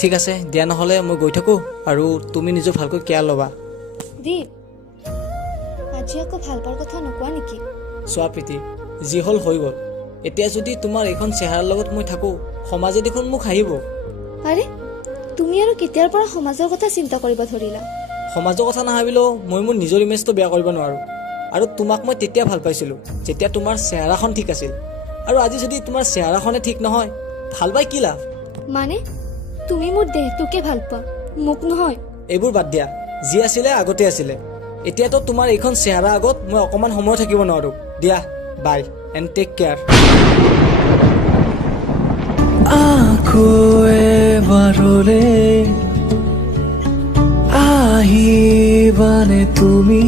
ঠিক আছে দিয়া, নহ'লে মই গৈ থাকোঁ আৰু তুমি নিজৰ ভালকৈ কেয়াৰ ল'বা। দীপ, আজি আকৌ ভাল পোৱাৰ কথা নকোৱা নেকি? চোৱা প্ৰীতি, যি হ'ল হৈ গ'ল। এতিয়া যদি তোমাৰ এইখন চেহেৰাৰ লগত মই থাকোঁ, সমাজে দেখোন মোক হাঁহিব। আৰে, তুমি আৰু কেতিয়াৰ পৰা সমাজৰ কথা চিন্তা কৰিব ধৰিলা? সমাজৰ কথা নাভাবিলেও মই মোৰ নিজৰ ইমেজটো বেয়া কৰিব নোৱাৰোঁ। আৰু তোমাক মই তেতিয়া ভাল পাইছিলোঁ যেতিয়া তোমাৰ চেহেৰাখন ঠিক আছিল। আৰু আজি যদি তোমাৰ চেহেৰাখনে ঠিক নহয়, ভাল পাই কি লাভ? মানে তুমি মোৰ দেহটোকে ভাল পোৱা, মোক নহয়? এইবোৰ বাদ দিয়া, যি আছিলে আগতে আছিলে। এতিয়াতো তোমাৰ এইখন চেহেৰা আগত মই অকণমান সময় থাকিব নোৱাৰোঁ। দিয়া, বাই এণ্ড টেক কেয়াৰ। আকৌ এবাৰলে আহিবানে তুমি?